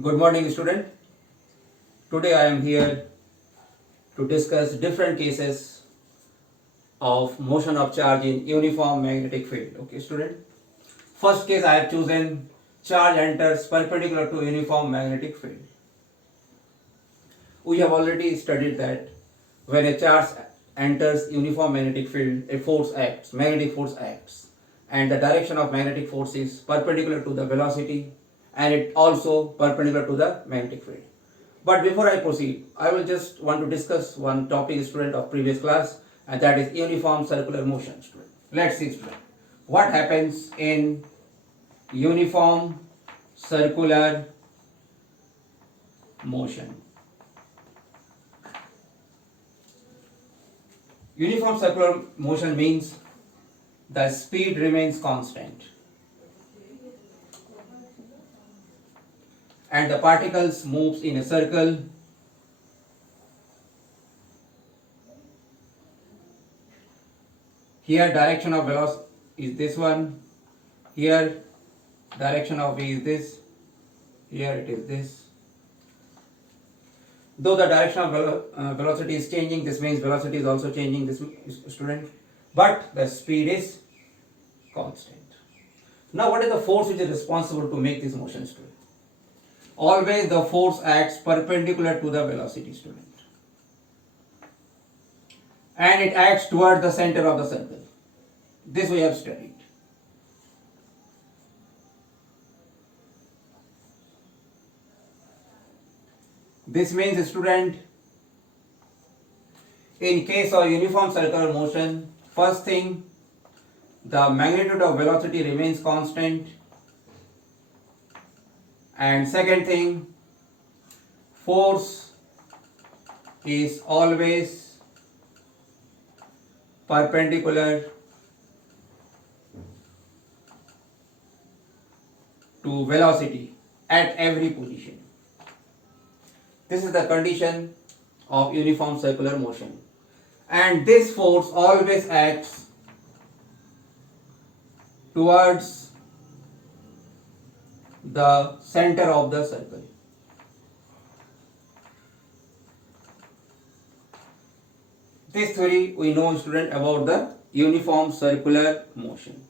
Good morning, student. Today I am here to discuss different cases of motion of charge in uniform magnetic field. Okay, student. First case I have chosen charge enters perpendicular to uniform magnetic field. We have already studied that when a charge enters uniform magnetic field, a force acts, magnetic force acts, and the direction of magnetic force is perpendicular to the velocity and it also perpendicular to the magnetic field. But before I proceed, I will just want to discuss one topic, student, of previous class, and that is uniform circular motion, student. Let's see, student, what happens in uniform circular motion. Uniform circular motion means the speed remains constant and the particles moves in a circle here direction of velocity is this one, here direction of V is this, here it is this. Though the direction of velocity is changing, this means velocity is also changing, this student, but the speed is constant. Now what is the force which is responsible to make this motion, student? Always the force acts perpendicular to the velocity, student, and it acts toward the center of the circle. This we have studied. This means, student, in case of uniform circular motion, first thing, the magnitude of velocity remains constant, and second thing, force is always perpendicular to velocity at every position. This is the condition of uniform circular motion, and this force always acts towards the center of the circle. This theory we know, student, about the uniform circular motion.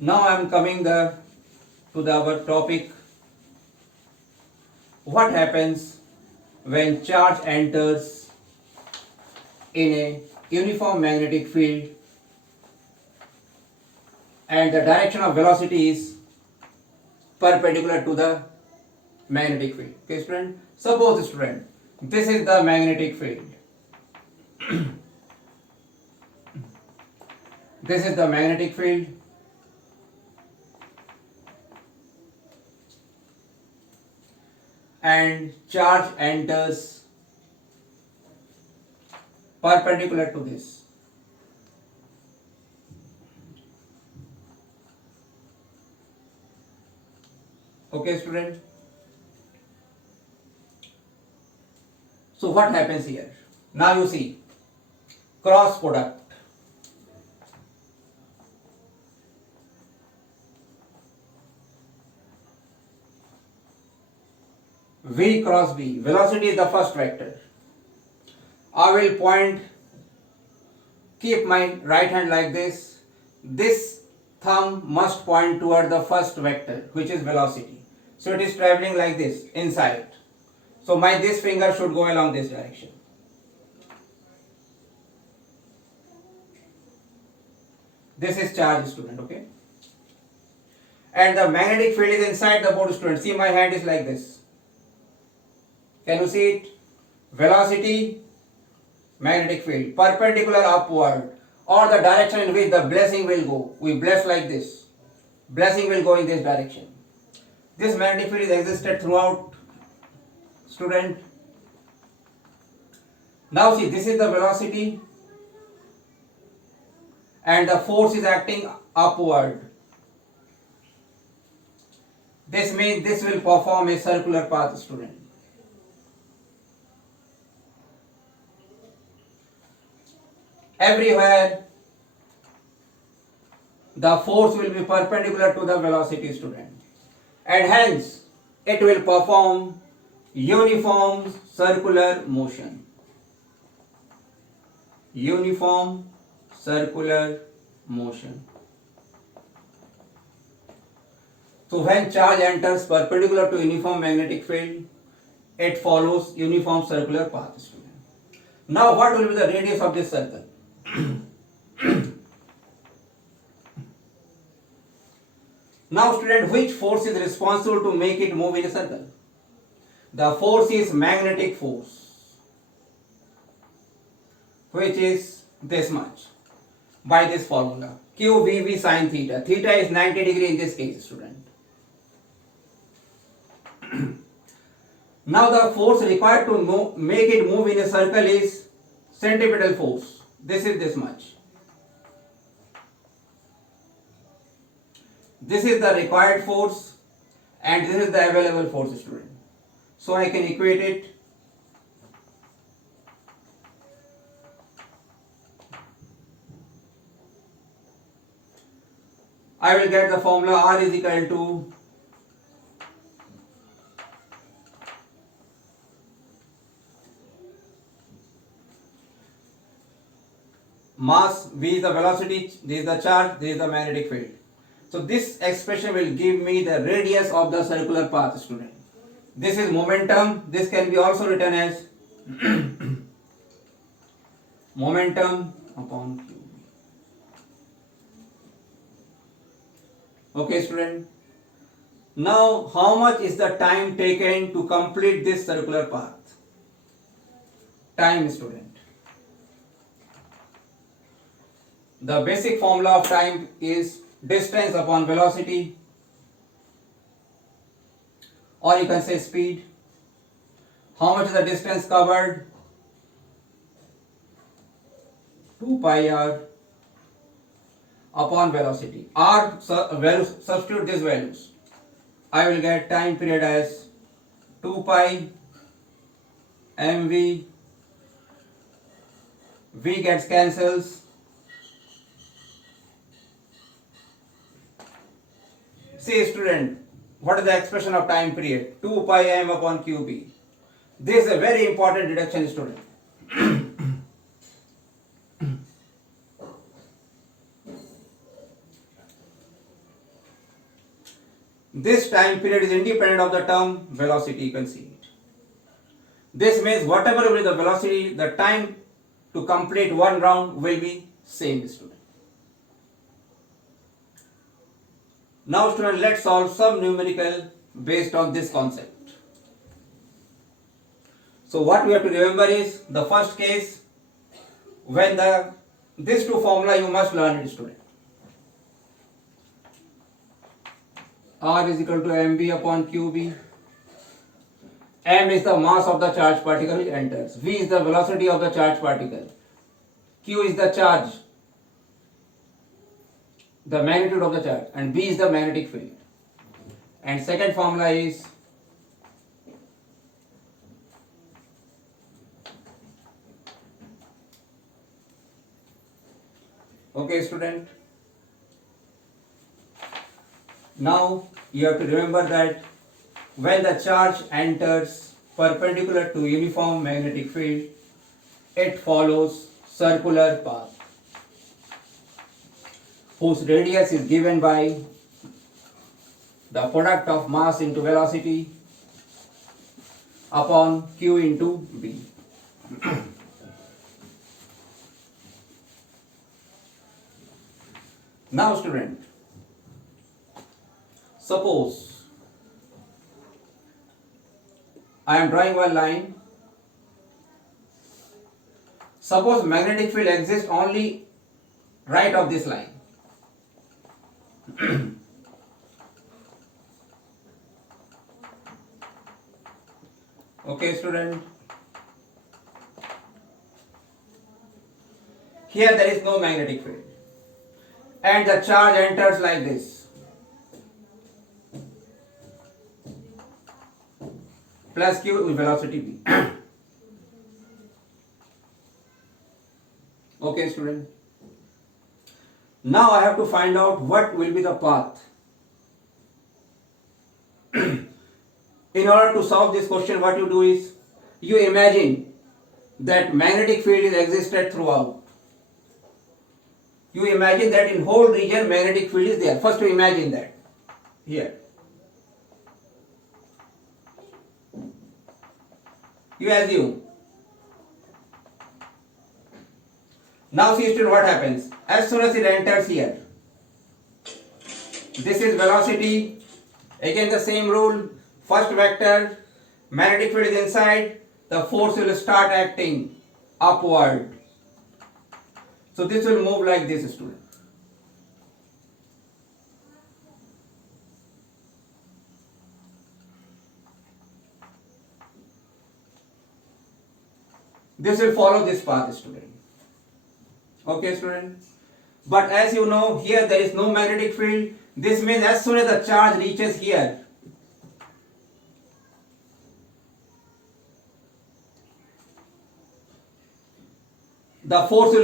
Now I am coming to our topic. What happens when charge enters in a uniform magnetic field and the direction of velocity is perpendicular to the magnetic field? Okay, student. Suppose, student, this is the magnetic field. This is the magnetic field. And charge enters perpendicular to this. Okay, student. So what happens here? Now you see cross product. V cross B. Velocity is the first vector. I will keep my right hand like this. This thumb must point toward the first vector, which is velocity. So it is traveling like this, inside. So this finger should go along this direction. This is charge, student, okay? And the magnetic field is inside the board, student. See, my hand is like this. Can you see it? Velocity, magnetic field, perpendicular upward, or the direction in which the blessing will go. We bless like this. Blessing will go in this direction. This magnetic field is existed throughout, student. Now see, this is the velocity and the force is acting upward. This means this will perform a circular path, student. Everywhere the force will be perpendicular to the velocity, student. and hence it will perform uniform circular motion. Uniform circular motion. So when charge enters perpendicular to uniform magnetic field, it follows uniform circular path, student. Now what will be the radius of this circle? Now student, which force is responsible to make it move in a circle? The force is magnetic force, which is this much by this formula. QVV sin theta. Theta is 90 degree in this case, student. Now the force required to make it move in a circle is centripetal force. This is this much. This is the required force and this is the available force, student. So I can equate it. I will get the formula R is equal to mass, V is the velocity, this is the charge, this is the magnetic field. So this expression will give me the radius of the circular path, student. This is momentum. This can be also written as momentum upon Q. Okay, student. Now, how much is the time taken to complete this circular path? Time, student. The basic formula of time is distance upon velocity, or you can say speed. How much is the distance covered? 2 pi r upon velocity. R values, substitute these values. I will get time period as 2 pi mv. V gets cancels. See, student, what is the expression of time period? 2 pi m upon qb. This is a very important deduction, student. This time period is independent of the term velocity, you can see it. This means whatever will be the velocity, the time to complete one round will be same, student. Now student, let's solve some numerical based on this concept. So what we have to remember is the first case, when these two formula you must learn it, student. R is equal to mv upon qb. M is the mass of the charged particle which enters. V is the velocity of the charged particle. Q is the charge, the magnitude of the charge, and B is the magnetic field. And second formula is okay, student. Now you have to remember that when the charge enters perpendicular to uniform magnetic field, it follows circular path whose radius is given by the product of mass into velocity upon q into b. Now student, suppose I am drawing one line. Suppose magnetic field exists only right of this line. Okay, student. Here there is no magnetic field and the charge enters like this, plus q with velocity v. Okay, student. Now I have to find out what will be the path. In order to solve this question, what you do is you imagine that magnetic field is existed throughout. You imagine that in whole region magnetic field is there. First you imagine that here. You assume. Now see student what happens. As soon as it enters here, this is velocity. Again the same rule. First vector, magnetic field is inside, the force will start acting upward. So this will move like this, student. This will follow this path, student. Okay, student. But as you know, here there is no magnetic field. This means as soon as the charge reaches here, the force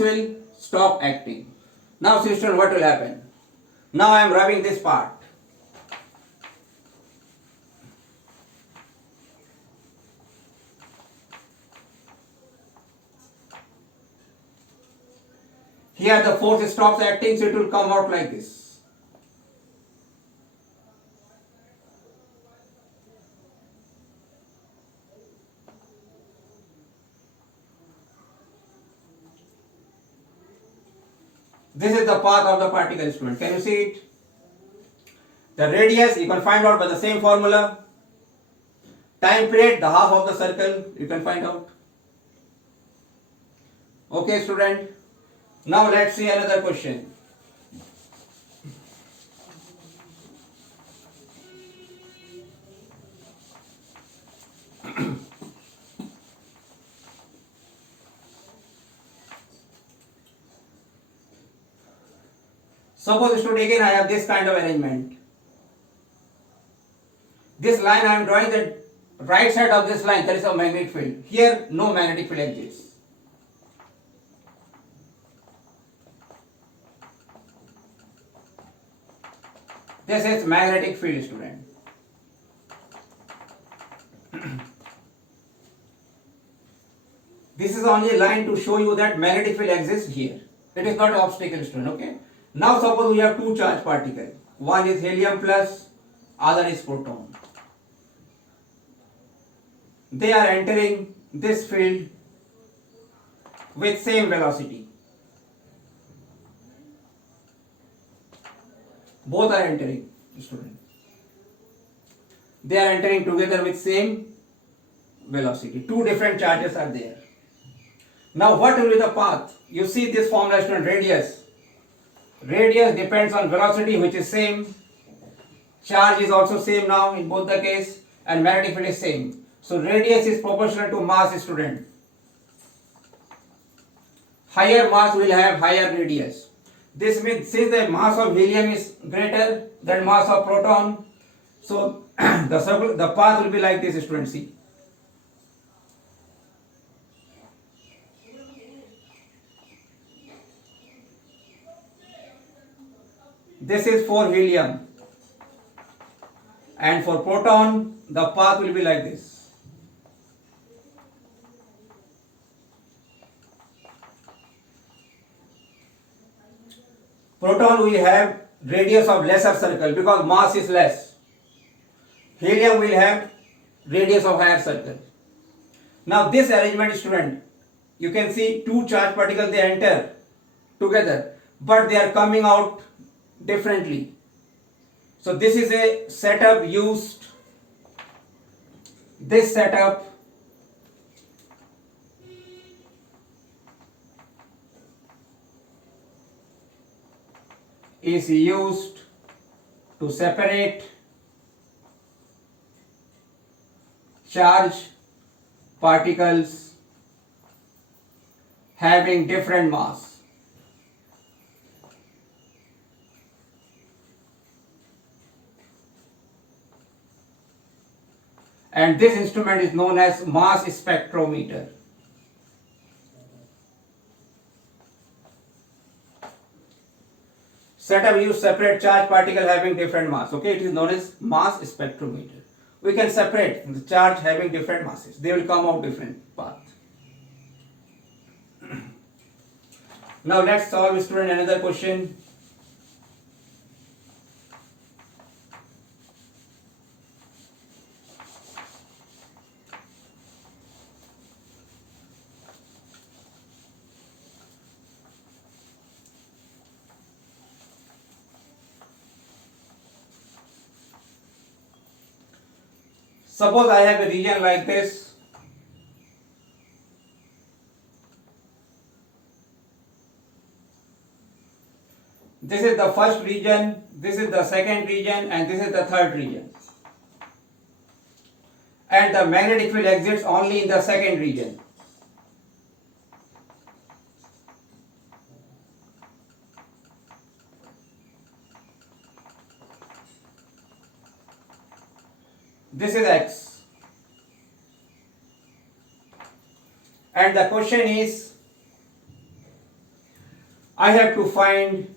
will stop acting. Now, student, what will happen? Now I am rubbing this part. Here the force stops acting, so it will come out like this. This is the path of the particle, instrument. Can you see it? The radius you can find out by the same formula. Time period, the half of the circle, you can find out. Okay, student. Now let's see another question. Suppose, student, again I have this kind of arrangement. This line I am drawing, the right side of this line there is a magnetic field. Here no magnetic field exists. This is magnetic field, student. This is only a line to show you that magnetic field exists here. It is not an obstacle, student. Okay. Now suppose we have two charged particles. One is helium plus, other is proton. They are entering this field with same velocity. Both are entering, student. They are entering together with same velocity. Two different charges are there. Now what will be the path? You see this formula, student, radius. Radius depends on velocity, which is same. Charge is also same now in both the case, and magnetic field is same. So radius is proportional to mass, student. Higher mass will have higher radius. This means since the mass of helium is greater than mass of proton, so the path will be like this, student. See. This is for helium, and for proton the path will be like this. Proton will have radius of lesser circle because mass is less. Helium will have radius of higher circle. Now this arrangement, student, you can see two charged particles, they enter together, but they are coming out differently. So this is a setup used. This setup is used to separate charged particles having different mass. And this instrument is known as mass spectrometer. Setup use separate charged particle having different mass. Okay, it is known as mass spectrometer. we can separate the charge having different masses. They will come out different path. Now let's solve, student, another question. Suppose I have a region like this. This is the first region, this is the second region, and this is the third region. And the magnetic field exists only in the second region. This is X. And the question is, I have to find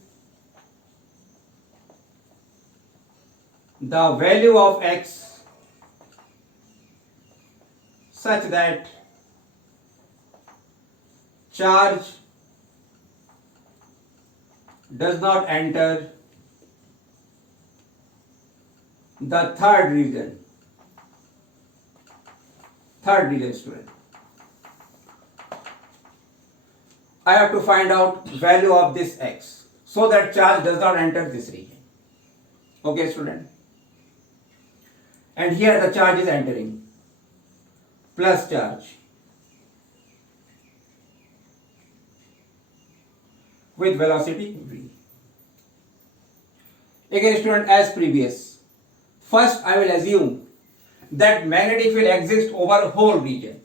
the value of X such that charge does not enter the third region. Third region, student. I have to find out value of this X so that charge does not enter this region. Okay, student. And here the charge is entering, plus charge, with velocity v. Again, student, as previous, first I will assume that magnetic field exists over whole region.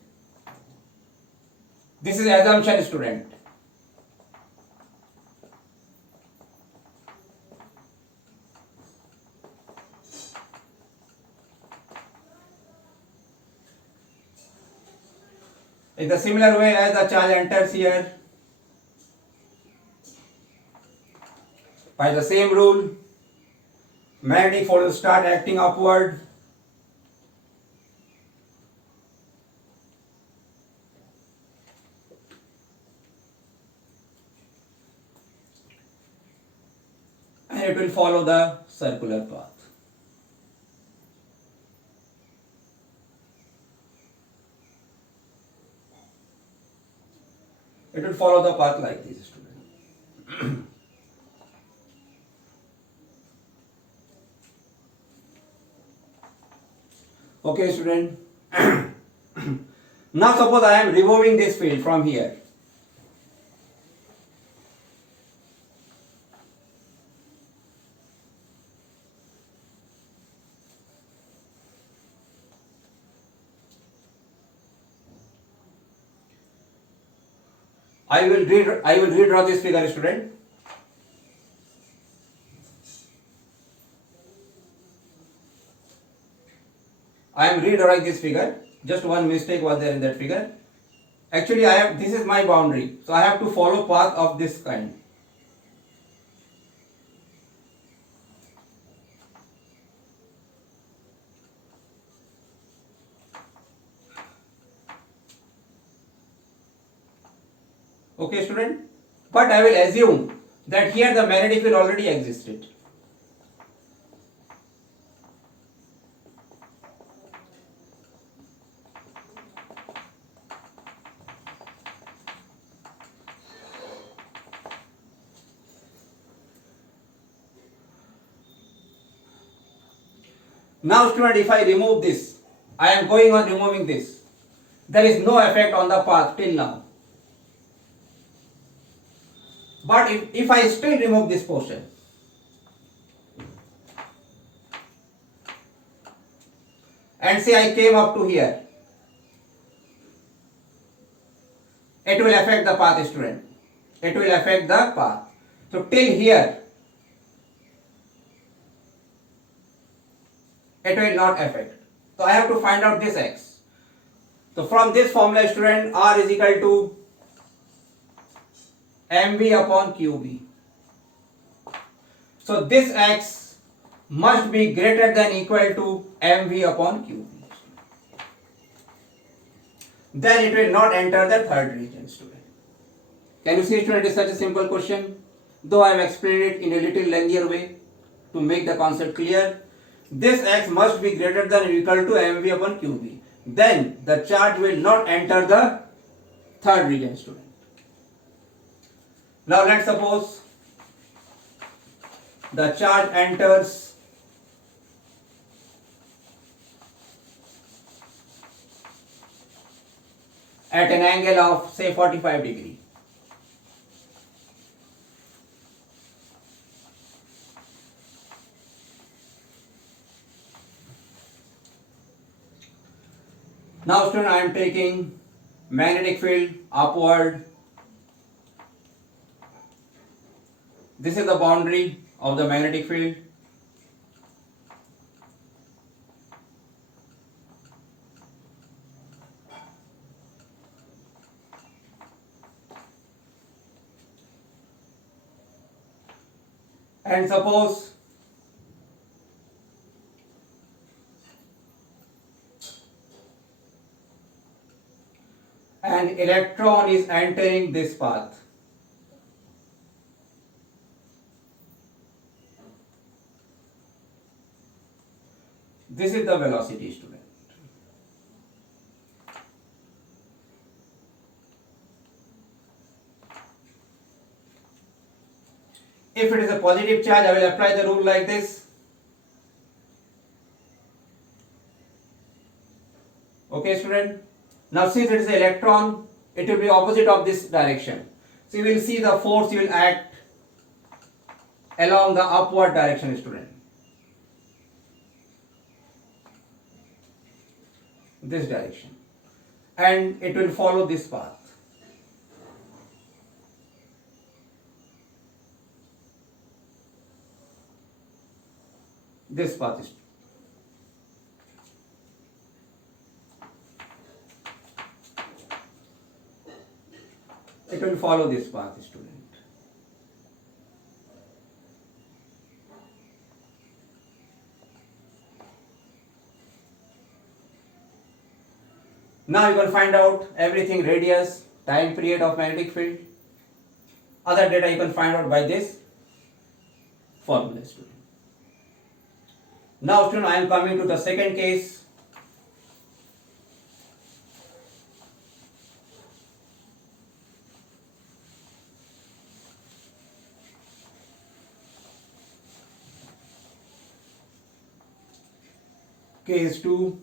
This is assumption, student. In the similar way as the charge enters here, by the same rule, magnetic force will start acting upward. And it will follow the circular path. It will follow the path like this, student. Okay, student. Now suppose I am removing this field from here. I will redraw this figure, student. I am redrawing this figure. Just one mistake was there in that figure. Actually, this is my boundary, so I have to follow path of this kind. Okay, student? But I will assume that here the magnetic field already existed. Now, student, if I remove this, I am going on removing this. There is no effect on the path till now. But if I still remove this portion, and say I came up to here, it will affect the path, student. It will affect the path. So till here, it will not affect. So I have to find out this X. So from this formula, student, R is equal to mv upon qb. So this X must be greater than equal to mv upon qv. Then it will not enter the third region, student. Can you see, student, it is such a simple question? Though I have explained it in a little lengthier way to make the concept clear. This x must be greater than or equal to mv upon qv. Then the charge will not enter the third region, student. Now let's suppose the charge enters at an angle of say 45 degree. Now student, I am taking magnetic field upward. This is the boundary of the magnetic field. And suppose an electron is entering this path. This is the velocity, student. If it is a positive charge, I will apply the rule like this. Okay, student. Now since it is an electron, it will be opposite of this direction. So you will see the force will act along the upward direction, student. This direction. And it will follow this path. This path is. It will follow this path, student. Now you can find out everything: radius, time period of magnetic field. Other data you can find out by this formula, student. Now student, I am coming to the second case. Case 2.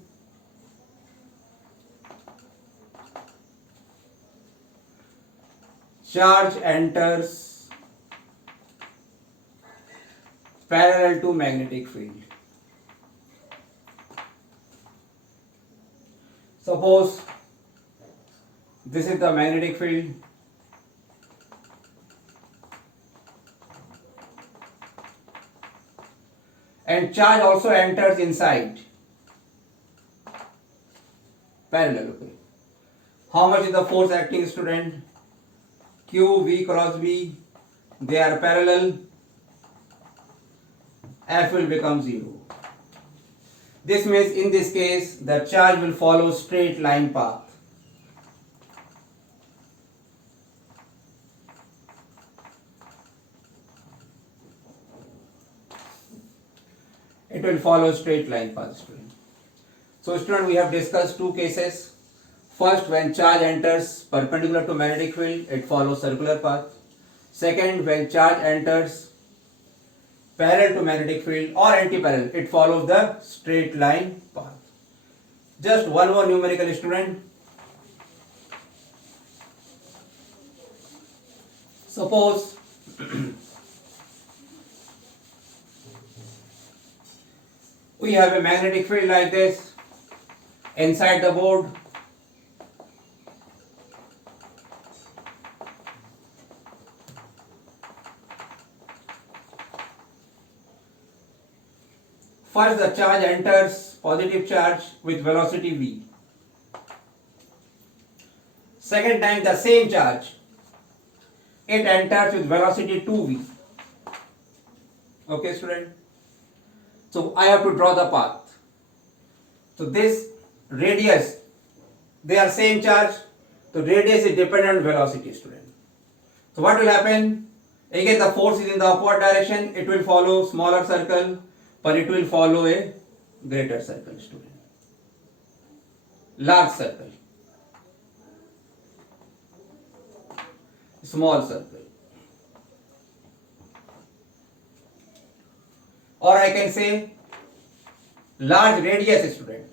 Charge enters parallel to magnetic field. Suppose this is the magnetic field. And charge also enters inside. Parallel, okay. How much is the force acting, student? Q, V cross V, they are parallel. F will become 0. This means in this case the charge will follow straight line path. It will follow straight line path, student. So student, we have discussed two cases. First, when charge enters perpendicular to magnetic field, it follows circular path. Second, when charge enters parallel to magnetic field or anti-parallel, it follows the straight line path. Just one more numerical, student. Suppose we have a magnetic field like this inside the board. First, the charge enters, positive charge with velocity v. Second time, the same charge, it enters with velocity 2v. Okay, student. So I have to draw the path. So this radius, they are same charge. So radius is dependent on velocity, student. So what will happen? Again the force is in the upward direction. It will follow smaller circle, but it will follow a greater circle, student. Large circle, small circle, or I can say large radius, student.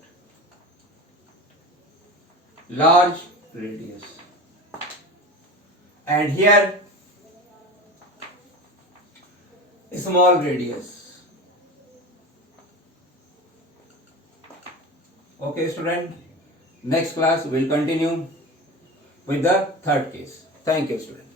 Large radius, and here small radius. Okay, student. Next class we'll continue with the third case. Thank you, student.